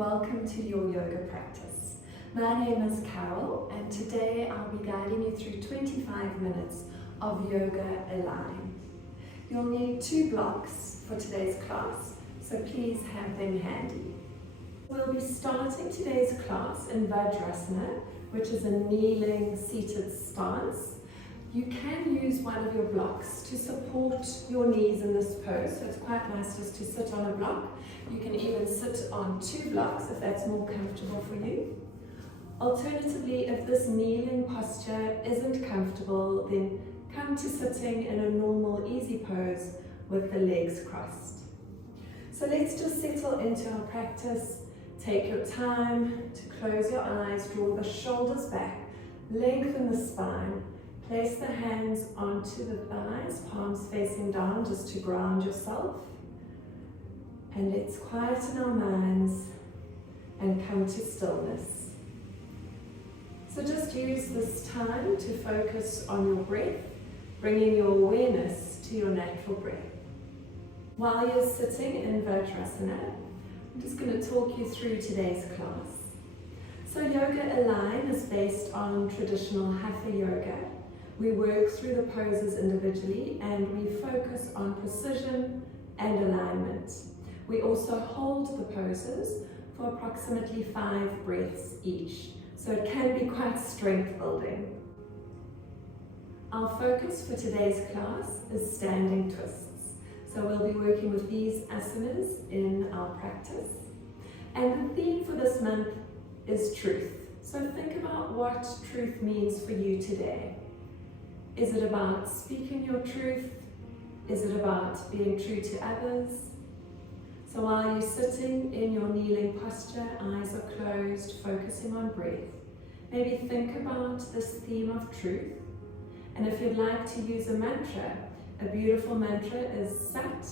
welcome to your yoga practice. My name is Carol and today I'll be guiding you through 25 minutes of Yoga Align. You'll need 2 blocks for today's class, so please have them handy. We'll be starting today's class in Vajrasana, which is a kneeling seated stance. You can use one of your blocks to support your knees in this pose, so it's quite nice just to sit on a block. You can even sit on 2 blocks if that's more comfortable for you. Alternatively, if this kneeling posture isn't comfortable, then come to sitting in a normal, easy pose with the legs crossed. So let's just settle into our practice. Take your time to close your eyes, draw the shoulders back, lengthen the spine. Place the hands onto the thighs, palms facing down, just to ground yourself. And let's quieten our minds and come to stillness. So just use this time to focus on your breath, bringing your awareness to your natural breath. While you're sitting in Vajrasana, I'm just going to talk you through today's class. So Yoga Align is based on traditional hatha yoga. We work through the poses individually and we focus on precision and alignment. We also hold the poses for approximately 5 breaths each, so it can be quite strength building. Our focus for today's class is standing twists. So we'll be working with these asanas in our practice. And the theme for this month is truth. So think about what truth means for you today. Is it about speaking your truth? Is it about being true to others? So while you're sitting in your kneeling posture, eyes are closed, focusing on breath, maybe think about this theme of truth. And if you'd like to use a mantra, a beautiful mantra is Sat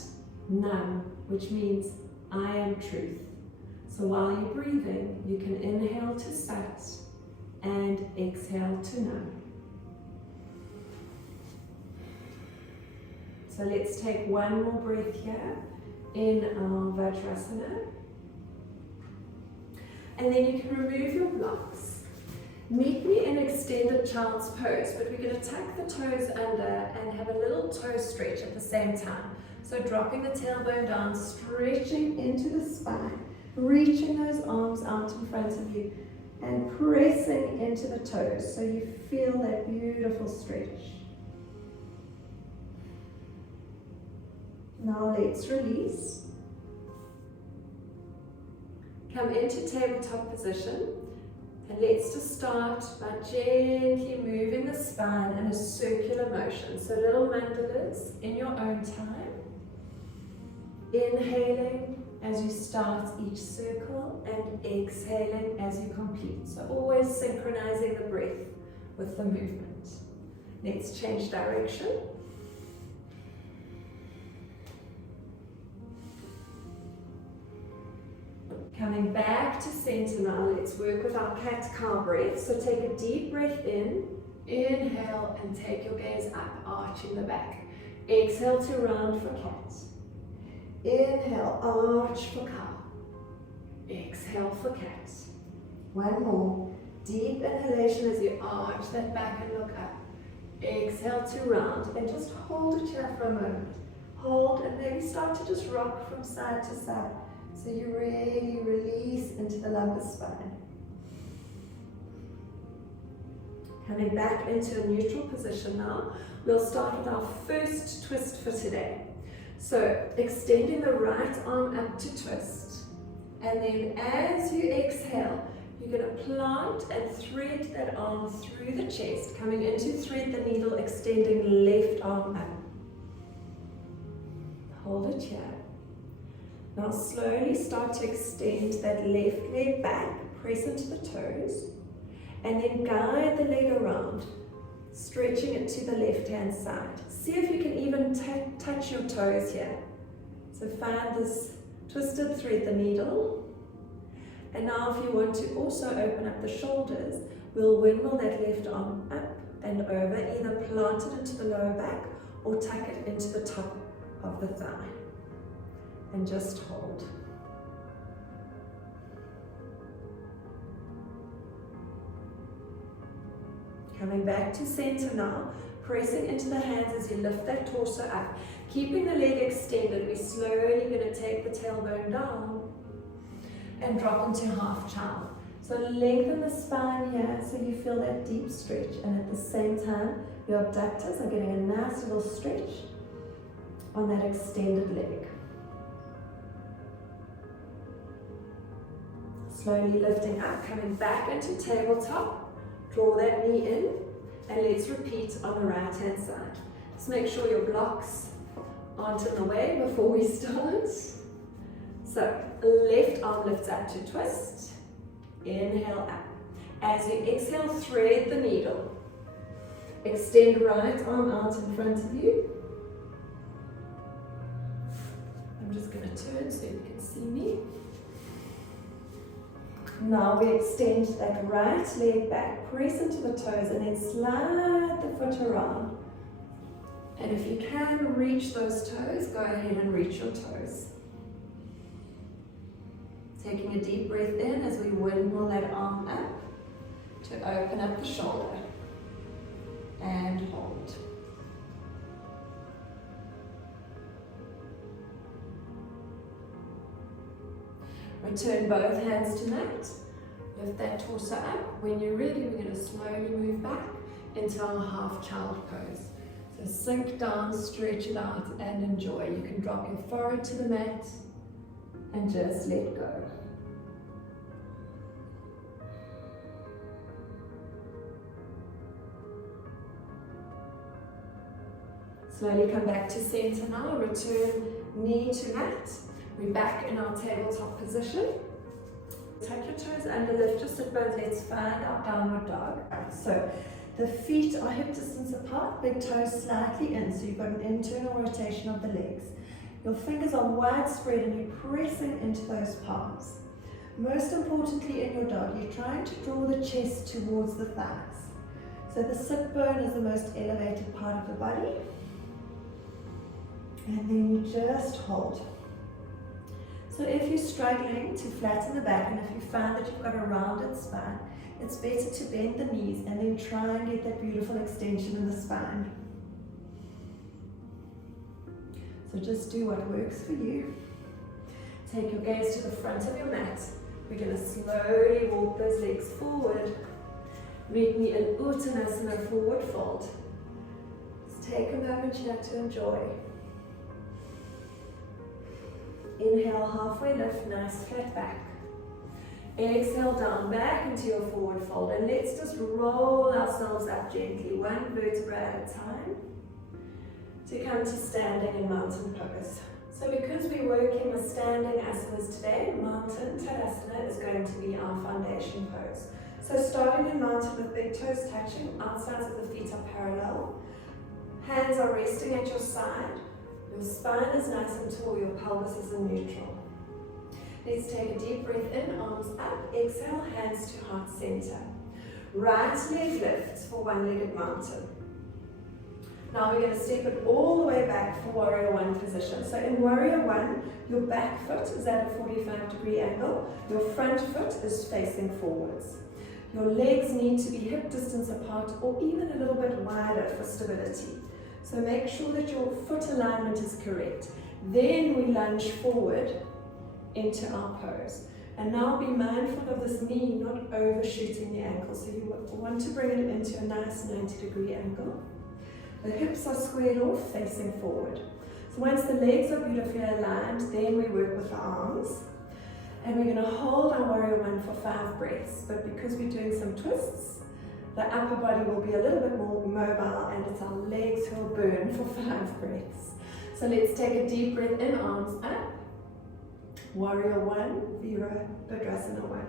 Nam, which means I am truth. So while you're breathing, you can inhale to Sat and exhale to Nam. So let's take one more breath here in our Vajrasana. And then you can remove your blocks. Meet me in extended child's pose, but we're going to tuck the toes under and have a little toe stretch at the same time. So dropping the tailbone down, stretching into the spine, reaching those arms out in front of you and pressing into the toes so you feel that beautiful stretch. Now let's release. Come into tabletop position and let's just start by gently moving the spine in a circular motion. So little mandalas in your own time. Inhaling as you start each circle and exhaling as you complete. So always synchronizing the breath with the movement. Let's change direction. Coming back to center now, let's work with our cat-cow breath. So take a deep breath in, inhale and take your gaze up, arching the back. Exhale to round for cat. Inhale, arch for cow. Exhale for cat. One more. Deep inhalation as you arch that back and look up. Exhale to round and just hold it here for a moment. Hold and maybe start to just rock from side to side. So you really release into the lumbar spine. Coming back into a neutral position now, we'll start with our first twist for today. So extending the right arm up to twist. And then as you exhale, you're going to plant and thread that arm through the chest, coming into thread the needle, extending left arm up. Hold it here. Now slowly start to extend that left leg back, press into the toes, and then guide the leg around, stretching it to the left-hand side. See if you can even touch your toes here. So find this twisted thread the needle. And now if you want to also open up the shoulders, we'll windmill that left arm up and over, either plant it into the lower back or tuck it into the top of the thigh. And just hold. Coming back to center now, pressing into the hands as you lift that torso up. Keeping the leg extended, we're slowly going to take the tailbone down and drop into half child. So lengthen the spine here so you feel that deep stretch, and at the same time your abductors are getting a nice little stretch on that extended leg. Slowly lifting up, coming back into tabletop, draw that knee in, and let's repeat on the right hand side. Just make sure your blocks aren't in the way before we start. So left arm lifts up to twist, inhale up. As you exhale, thread the needle. Extend right arm out in front of you. I'm just going to turn so you can see me. Now we extend that right leg back, press into the toes, and then slide the foot around. And if you can reach those toes, go ahead and reach your toes. Taking a deep breath in as we windmill that arm up to open up the shoulder. And hold. Return both hands to mat. Lift that torso up. When you're ready, we're going to slowly move back into our half child pose. So sink down, stretch it out, and enjoy. You can drop your forehead to the mat and just let go. Slowly come back to center now. Return knee to mat. We're back in our tabletop position. Tuck your toes under, lift your sit bones. Let's find our downward dog. So the feet are hip distance apart, big toes slightly in, so you've got an internal rotation of the legs. Your fingers are widespread and you're pressing into those palms. Most importantly in your dog, you're trying to draw the chest towards the thighs. So the sit bone is the most elevated part of the body. And then you just hold. So if you're struggling to flatten the back, and if you find that you've got a rounded spine, it's better to bend the knees and then try and get that beautiful extension in the spine. So just do what works for you. Take your gaze to the front of your mat. We're going to slowly walk those legs forward. Meet me in Uttanasana, forward fold. Just take a moment here to enjoy. Inhale, halfway lift, nice flat back. Exhale down, back into your forward fold, and let's just roll ourselves up gently, one vertebra at a time, to come to standing in mountain pose. So because we're working with standing asanas today, mountain tadasana is going to be our foundation pose. So starting in mountain with big toes touching, outsides of the feet are parallel, hands are resting at your side, your spine is nice and tall, your pelvis is in neutral. Let's take a deep breath in, arms up, exhale, hands to heart center. Right leg lifts for one-legged mountain. Now we're going to step it all the way back for warrior one position. So in warrior one, your back foot is at a 45-degree angle, your front foot is facing forwards. Your legs need to be hip distance apart or even a little bit wider for stability. So make sure that your foot alignment is correct. Then we lunge forward into our pose. And now be mindful of this knee not overshooting the ankle. So you want to bring it into a nice 90-degree angle. The hips are squared off, facing forward. So once the legs are beautifully aligned, then we work with the arms. And we're going to hold our warrior one for 5 breaths. But because we're doing some twists, the upper body will be a little bit more mobile, and it's our legs who will burn for 5 breaths. So let's take a deep breath in, arms up. Warrior one, Virabhadrasana one.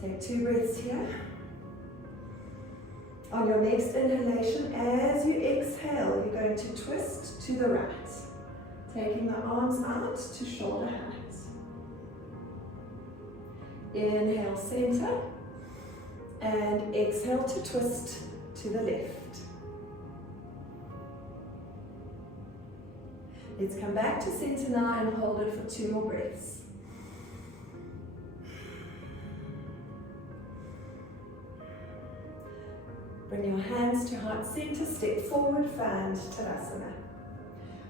Take 2 breaths here. On your next inhalation, as you exhale, you're going to twist to the right, taking the arms out to shoulder height. Inhale, center, and exhale to twist to the left. Let's come back to center now and hold it for 2 more breaths. Bring your hands to heart center, step forward, find Tadasana.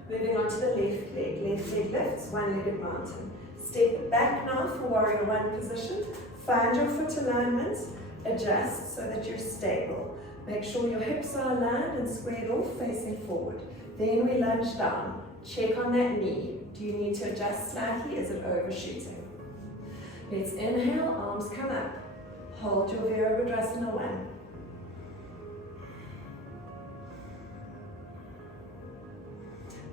Moving on to the left leg lifts, one-legged mountain. Step back now for warrior one position. Find your foot alignment, adjust so that you're stable. Make sure your hips are aligned and squared off, facing forward. Then we lunge down. Check on that knee. Do you need to adjust slightly? Is it overshooting? Let's inhale, arms come up. Hold your Virabhadrasana 1.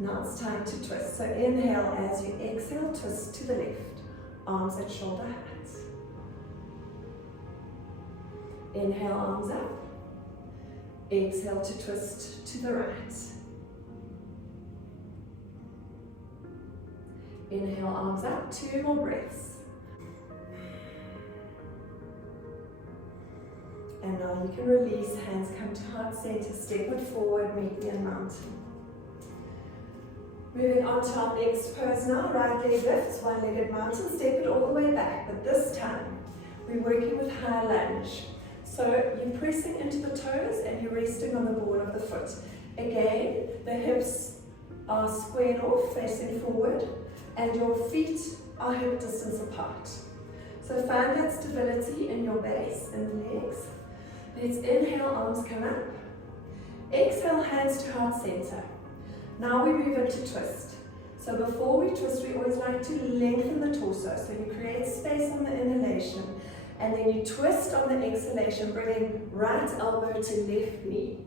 Now it's time to twist. So inhale as you exhale, twist to the left. Arms at shoulder height. Inhale, arms up. Exhale to twist to the right. Inhale, arms up, 2 more breaths. And now you can release, hands come to heart center, step it forward, meet me in mountain. Moving on to our next pose now, right leg lifts, one-legged mountain, step it all the way back, but this time we're working with high lunge. So you're pressing into the toes and you're resting on the ball of the foot. Again, the hips are squared off, facing forward, and your feet are hip distance apart. So find that stability in your base and the legs. Let's inhale, arms come up. Exhale, hands to heart center. Now we move into twist. So before we twist, we always like to lengthen the torso. So you create space on the inhalation, and then you twist on the exhalation, bringing right elbow to left knee.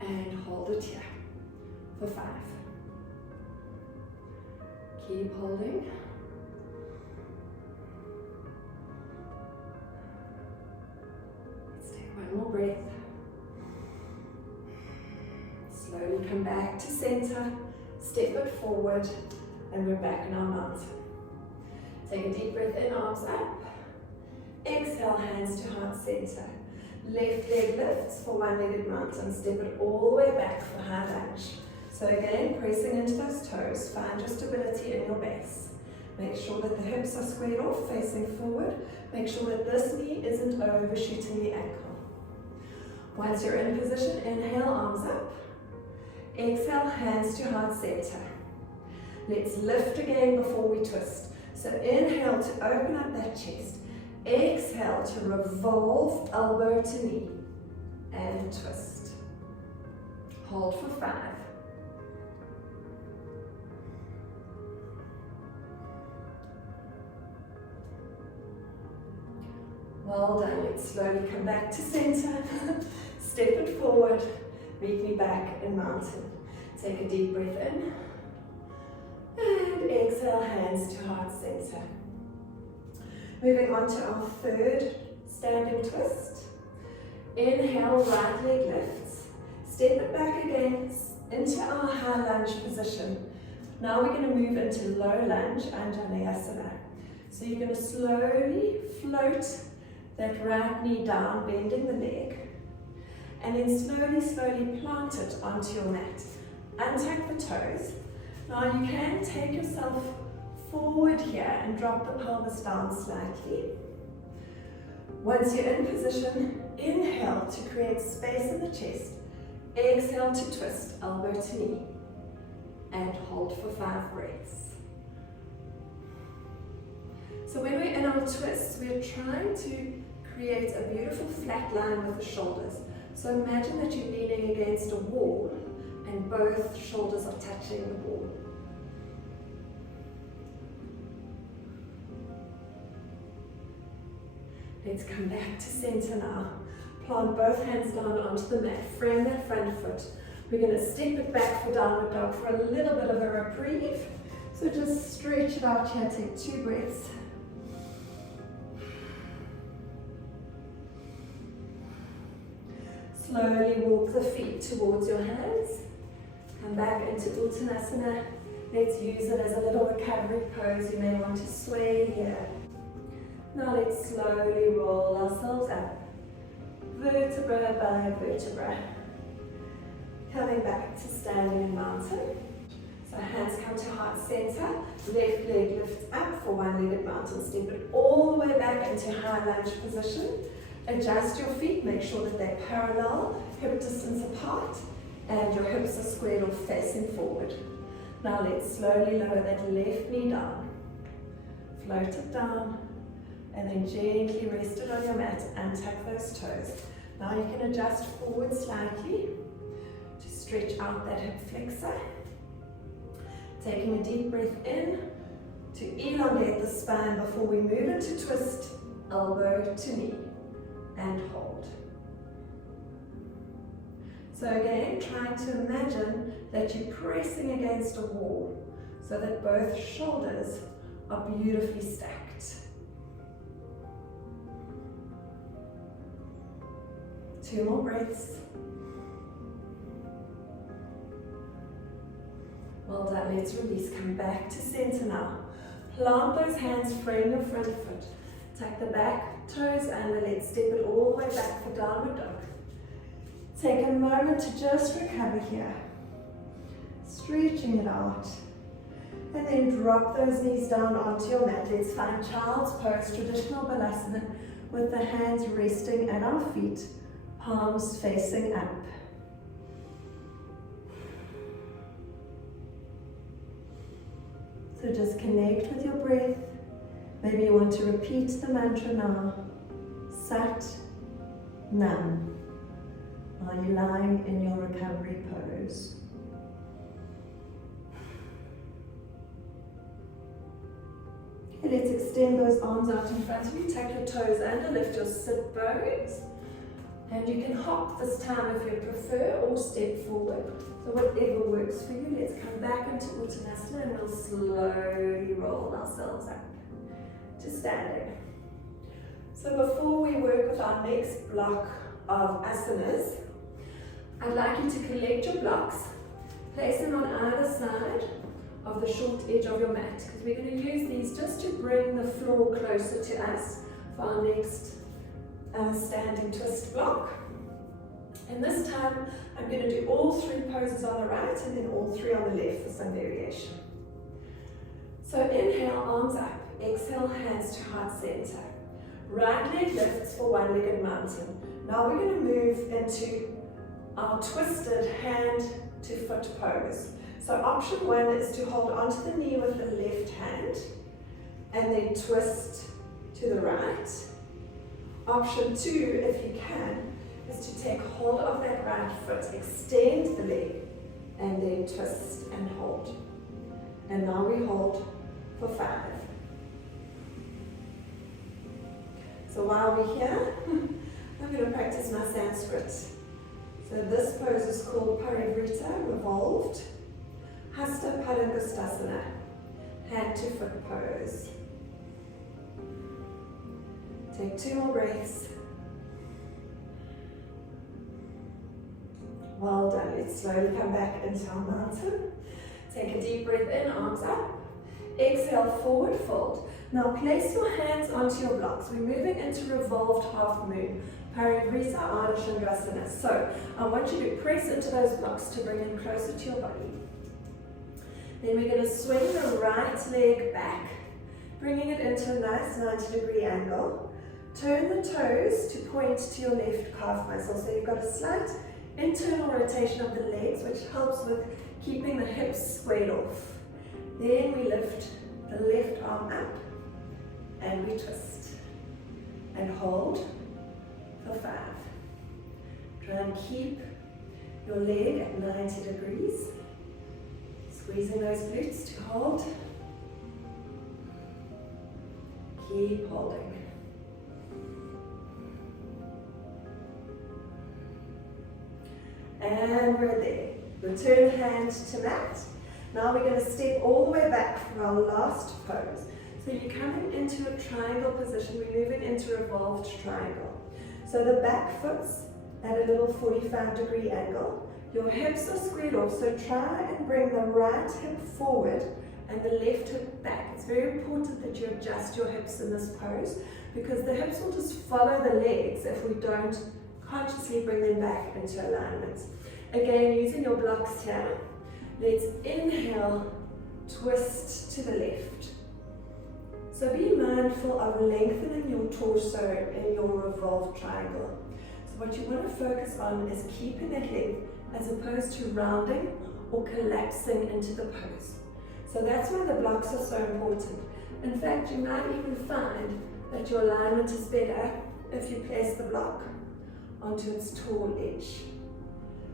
And hold it here for 5. Keep holding. Let's take one more breath. Slowly come back to center, step it forward, and we're back in our mountain. Take a deep breath in, arms up. Exhale, hands to heart center. Left leg lifts for one-legged mountain. Step it all the way back for high lunge. So again, pressing into those toes, find your stability in your base. Make sure that the hips are squared off, facing forward. Make sure that this knee isn't overshooting the ankle. Once you're in position, inhale, arms up. Exhale, hands to heart center. Let's lift again before we twist. So inhale to open up that chest. Exhale to revolve elbow to knee. And twist. Hold for 5. Well done. Let's slowly come back to center. Step it forward. Meet me back in mountain. Take a deep breath in. And exhale, hands to heart center. Moving on to our third standing twist. Inhale, right leg lifts. Step it back again into our high lunge position. Now we're going to move into low lunge, Anjaneyasana. So you're going to slowly float that right knee down, bending the leg. And then slowly plant it onto your mat. Untuck the toes. Now you can take yourself forward here and drop the pelvis down slightly. Once you're in position, inhale to create space in the chest. Exhale to twist, elbow to knee. And hold for 5 breaths. So when we're in our twists, we're trying to create a beautiful flat line with the shoulders. So imagine that you're leaning against a wall and both shoulders are touching the wall. Let's come back to center now. Plant both hands down onto the mat. Frame that front foot. We're going to step it back for downward dog for a little bit of a reprieve. So just stretch it out here. Take 2 breaths. Slowly walk the feet towards your hands. Come back into Uttanasana. Let's use it as a little recovery pose. You may want to sway here. Now let's slowly roll ourselves up. Vertebra by vertebra. Coming back to standing in mountain. So hands come to heart center. Left leg lifts up for one-legged mountain. Step it all the way back into high lunge position. Adjust your feet, make sure that they're parallel, hip distance apart, and your hips are squared or facing forward. Now let's slowly lower that left knee down. Float it down, and then gently rest it on your mat and tuck those toes. Now you can adjust forward slightly to stretch out that hip flexor. Taking a deep breath in to elongate the spine before we move into twist, elbow to knee, and hold. So again, trying to imagine that you're pressing against a wall so that both shoulders are beautifully stacked. Two more breaths. Well done, let's release, come back to center now. Plant those hands, frame your front foot. Tuck the back toes under, let's step it all the way back for downward dog. Take a moment to just recover here. Stretching it out. And then drop those knees down onto your mat. Let's find child's pose, traditional balasana, with the hands resting at our feet, palms facing up. So just connect with your breath. Maybe you want to repeat the mantra now. Sat Nam. Are you lying in your recovery pose? Okay, let's extend those arms out in front of you. Tuck your toes under, lift your sit bones. And you can hop this time if you prefer, or step forward. So whatever works for you. Let's come back into Uttanasana and we'll slowly roll ourselves up to standing. So before we work with our next block of asanas, I'd like you to collect your blocks, place them on either side of the short edge of your mat, because we're going to use these just to bring the floor closer to us for our next standing twist block. And this time I'm going to do all three poses on the right and then all three on the left for some variation. So inhale, arms up. Exhale, hands to heart center. Right leg lifts for one-legged mountain. Now we're going to move into our twisted hand to foot pose. So option one is to hold onto the knee with the left hand and then twist to the right. Option two, if you can, is to take hold of that right foot, extend the leg, and then twist and hold. And now we hold for 5. So while we're here, I'm going to practice my Sanskrit. So this pose is called Parivrita, revolved. Hasta Padangustasana, hand to foot pose. Take 2 more breaths. Well done. Let's slowly come back into our mountain. Take a deep breath in, arms up. Exhale, forward fold. Now place your hands onto your blocks. We're moving into revolved half moon, Parivrita Ardha Shandrasana. So I want you to press into those blocks to bring in closer to your body. Then we're going to swing the right leg back, bringing it into a nice 90-degree angle. Turn the toes to point to your left calf muscle. So you've got a slight internal rotation of the legs, which helps with keeping the hips squared off. Then we lift the left arm up and we twist and hold for 5. Try and keep your leg at 90 degrees. Squeezing those glutes to hold. Keep holding. And we're there. Return hand to mat. Now we're going to step all the way back for our last pose. So you're coming into a triangle position. We're moving into a revolved triangle. So the back foot's at a little 45-degree angle. Your hips are squared off, so try and bring the right hip forward and the left hip back. It's very important that you adjust your hips in this pose, because the hips will just follow the legs if we don't consciously bring them back into alignment. Again, using your blocks here, let's inhale, twist to the left. So be mindful of lengthening your torso in your revolved triangle. So what you want to focus on is keeping that length as opposed to rounding or collapsing into the pose. So that's why the blocks are so important. In fact, you might even find that your alignment is better if you place the block onto its tall edge.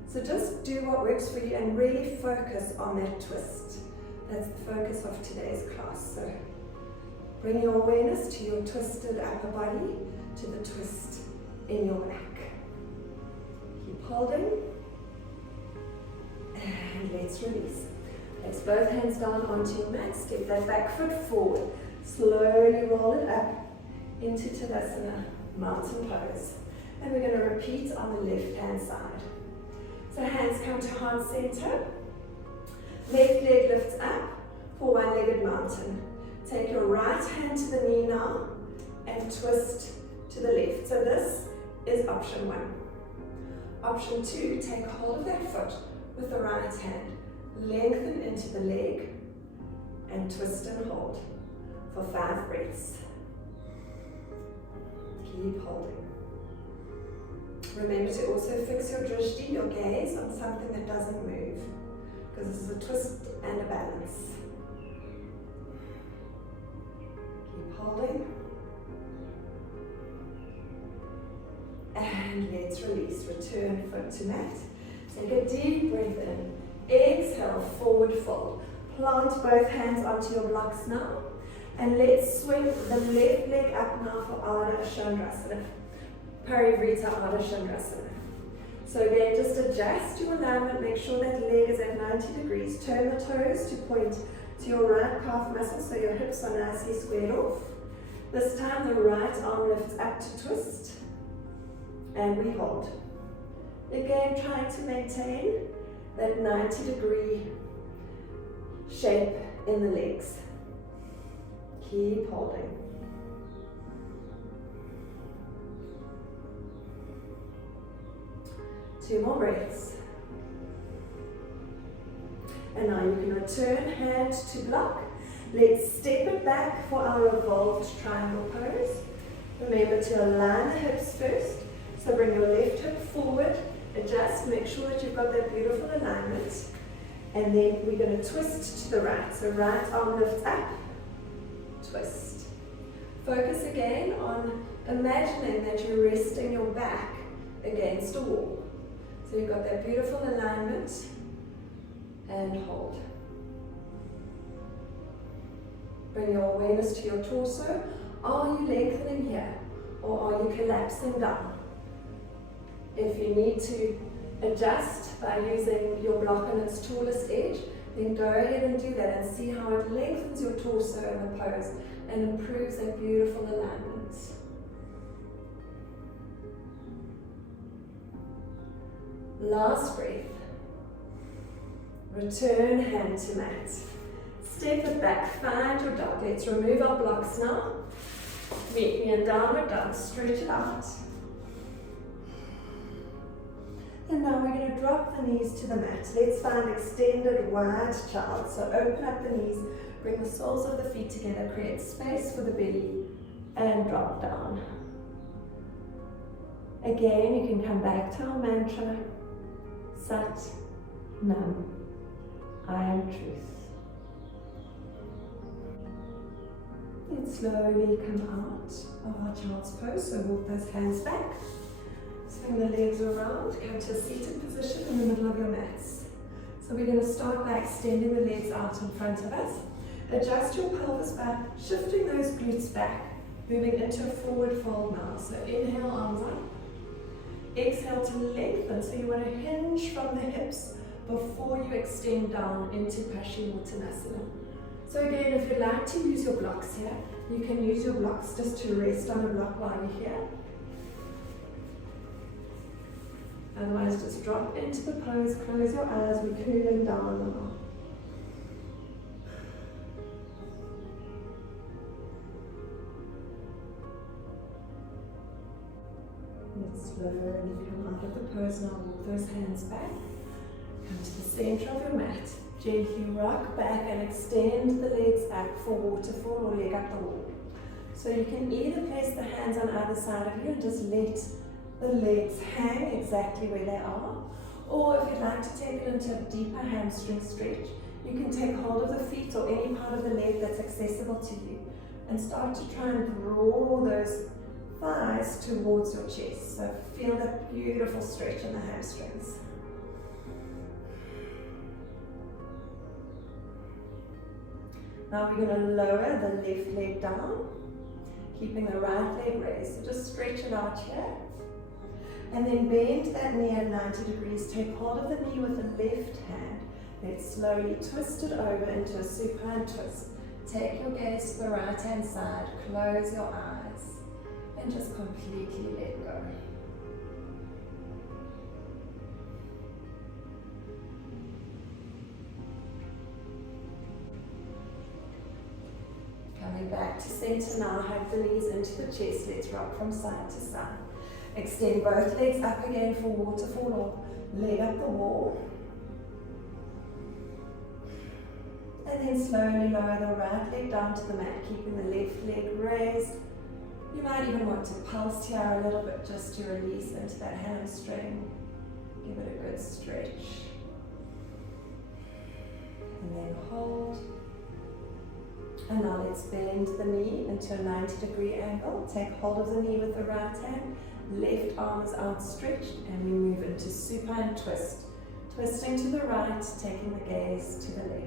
So just do what works for you and really focus on that twist. That's the focus of today's class. So bring your awareness to your twisted upper body, to the twist in your back. Keep holding. And let's release. Place both hands down onto your mat. Step that back foot forward. Slowly roll it up into Tadasana, mountain pose. And we're going to repeat on the left hand side. So hands come to heart center. Left leg lifts up for one-legged mountain. Take your right hand to the knee now and twist to the left. So this is option 1. Option 2, take hold of that foot with the right hand. Lengthen into the leg and twist and hold for 5 breaths. Keep holding. Remember to also fix your drishti, your gaze, on something that doesn't move, because this is a twist and a balance. Keep holding. And let's release. Return foot to mat. Take a deep breath in. Exhale, forward fold. Plant both hands onto your blocks now. And let's swing the left leg up now for Ardha Chandrasana. Parivrita Ardha Chandrasana. So again, just adjust your alignment. Make sure that leg is at 90 degrees. Turn the toes to point to your right calf muscle so your hips are nicely squared off. This time the right arm lifts up to twist. And we hold. Again, trying to maintain that 90-degree shape in the legs. Keep holding. Two more breaths. And now you can return hand to block. Let's step it back for our revolved triangle pose. Remember to align the hips first. So bring your left hip forward, adjust, make sure that you've got that beautiful alignment. And then we're going to twist to the right. So right arm lifts up, twist. Focus again on imagining that you're resting your back against a wall. So you've got that beautiful alignment and hold. Bring your awareness to your torso. Are you lengthening here or are you collapsing down? If you need to adjust by using your block on its tallest edge, then go ahead and do that and see how it lengthens your torso in the pose and improves that beautiful alignment. Last breath. Return hand to mat. Step it back, find your dog. Let's remove our blocks now. Meet me in downward dog, stretch it out. And now we're going to drop the knees to the mat. Let's find extended wide child. So open up the knees, bring the soles of the feet together, create space for the belly, and drop down. Again, you can come back to our mantra, Sat Nam, I am truth. And slowly come out of our child's pose, so walk those hands back. Swing the legs around, come to a seated position in the middle of your mats. So we're going to start by extending the legs out in front of us. Adjust your pelvis by shifting those glutes back, moving into a forward fold now. So inhale, arms up. Exhale to lengthen, so you want to hinge from the hips before you extend down into Paschimottanasana. So again, if you'd like to use your blocks here, you can use your blocks just to rest on a block while you're here. Otherwise, just drop into the pose, close your eyes, we're cooling down now. Let's slowly come out of the pose now, walk those hands back, come to the center of your mat, Gently rock back and extend the legs up for waterfall or leg up the wall. So you can either place the hands on either side of you and just let the legs hang exactly where they are, or if you'd like to take it into a deeper hamstring stretch, you can take hold of the feet or any part of the leg that's accessible to you and start to try and draw those thighs towards your chest. So feel that beautiful stretch in the hamstrings. Now we're going to lower the left leg down, keeping the right leg raised. So just stretch it out here. And then bend that knee at 90 degrees. Take hold of the knee with the left hand. Let's slowly twist it over into a supine twist. Take your gaze to the right hand side. Close your eyes. And just completely let go. Coming back to center now, hug the knees into the chest. Let's rock from side to side. Extend both legs up again for waterfall or leg up the wall. And then slowly lower the right leg down to the mat, keeping the left leg raised. You might even want to pulse here a little bit just to release into that hamstring. Give it a good stretch. And then hold. And now let's bend the knee into a 90-degree angle. Take hold of the knee with the right hand. Left arm is outstretched and we move into supine twist. Twisting to the right, taking the gaze to the left.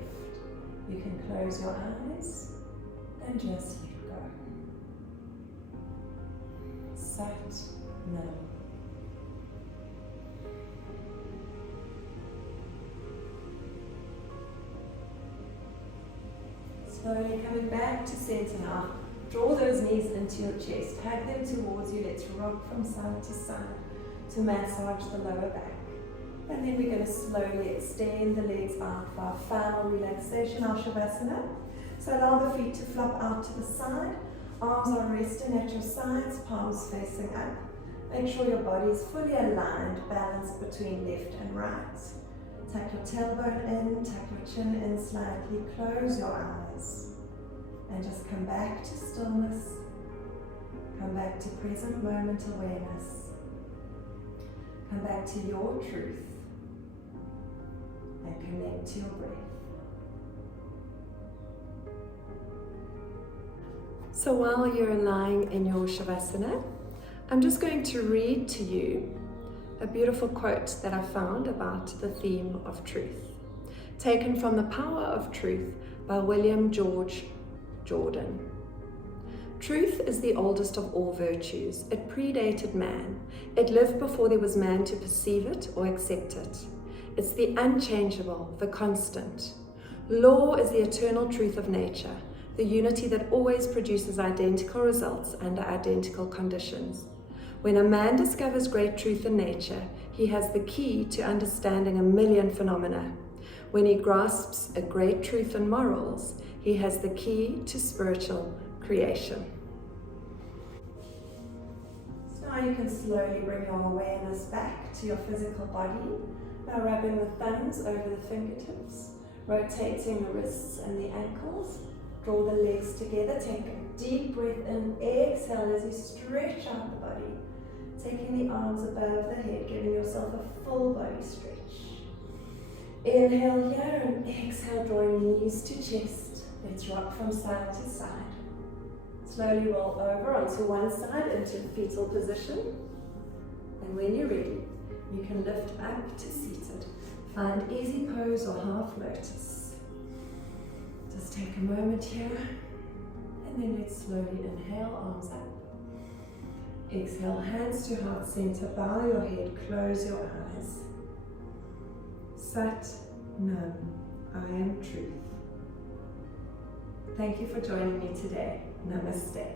You can close your eyes and just let go. Sat Nam. Slowly coming back to center now. Draw those knees into your chest. Hug them towards you. Let's rock from side to side to massage the lower back. And then we're going to slowly extend the legs out for our final relaxation, our Shavasana. So allow the feet to flop out to the side. Arms are resting at your sides, palms facing up. Make sure your body is fully aligned, balanced between left and right. Tuck your tailbone in, tuck your chin in slightly, close your eyes. And just come back to stillness. Come back to present moment awareness. Come back to your truth. And connect to your breath. So while you're lying in your Shavasana, I'm just going to read to you a beautiful quote that I found about the theme of truth, taken from The Power of Truth by William George Jordan. Truth is the oldest of all virtues. It predated man. It lived before there was man to perceive it or accept it. It's the unchangeable, the constant. Law is the eternal truth of nature, the unity that always produces identical results under identical conditions. When a man discovers great truth in nature, he has the key to understanding a million phenomena. When he grasps a great truth in morals, he has the key to spiritual creation. So now you can slowly bring your awareness back to your physical body by rubbing the thumbs over the fingertips, rotating the wrists and the ankles. Draw the legs together, take a deep breath in, exhale as you stretch out the body. Taking the arms above the head, giving yourself a full body stretch. Inhale here and exhale, drawing knees to chest. Let's rock from side to side. Slowly roll over onto one side into fetal position. And when you're ready, you can lift up to seated. Find easy pose or half lotus. Just take a moment here. And then let's slowly inhale, arms up. Exhale, hands to heart center, bow your head, close your eyes. Sat Nam, I am truth. Thank you for joining me today. Namaste.